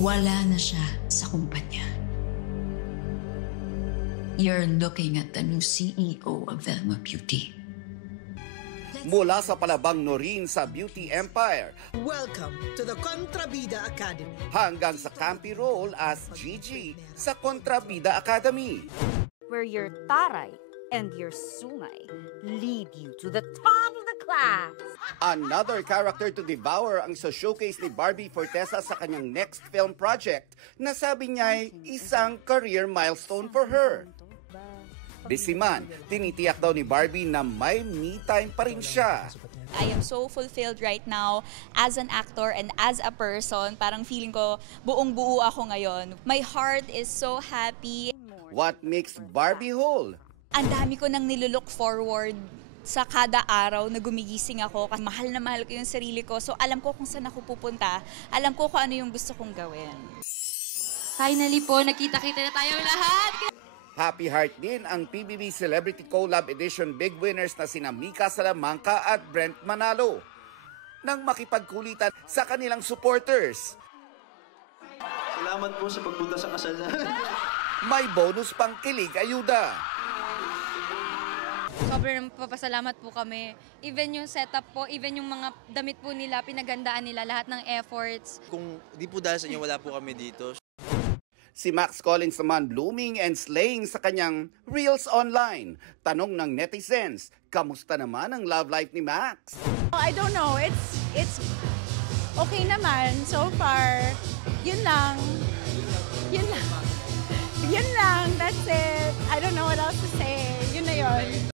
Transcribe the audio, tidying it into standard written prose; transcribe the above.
Wala na siya sa kumpanya. You're looking at the new CEO of Velma Beauty. Mula sa palabang Noreen sa Beauty Empire Welcome to the Contrabida Academy. hanggang sa campy role as Gigi sa Contrabida Academy. Where your taray and your sungay lead you to the top of the class. Another character to devour ang showcase ni Barbie Fortesa sa kanyang next film project na sabi niya'y isang career milestone for her. Bisiman, tinitiyak daw ni Barbie na may me time pa rin siya. I am so fulfilled right now as an actor and as a person. Parang feeling ko buong-buo ako ngayon. My heart is so happy. What makes Barbie whole? Ang dami ko nang nilulook forward sa kada araw na gumigising ako. Mahal na mahal ko yung sarili ko. So alam ko kung saan ako pupunta. Alam ko kung ano yung gusto kong gawin. Finally po, nakita-kita na tayo lahat! Happy heart din ang PBB Celebrity Collab Edition big winners na sina Mika Salamanca at Brent Manalo nang makipagkulitan sa kanilang supporters. Salamat po sa pagpunta sa kasal namin. May bonus pang kilig ayuda. Sobrang papasalamat po kami. Even yung setup po, even yung mga damit po nila, pinagandaan nila lahat ng efforts. Kung di po dahil sa inyo, wala po kami dito. Si Max Collins naman blooming and slaying sa kanyang Reels Online. Tanong ng netizens, kamusta naman ang love life ni Max? I don't know. It's okay naman so far. Yun lang. Yun lang. Yun lang. That's it. I don't know what else to say. Yun na yun.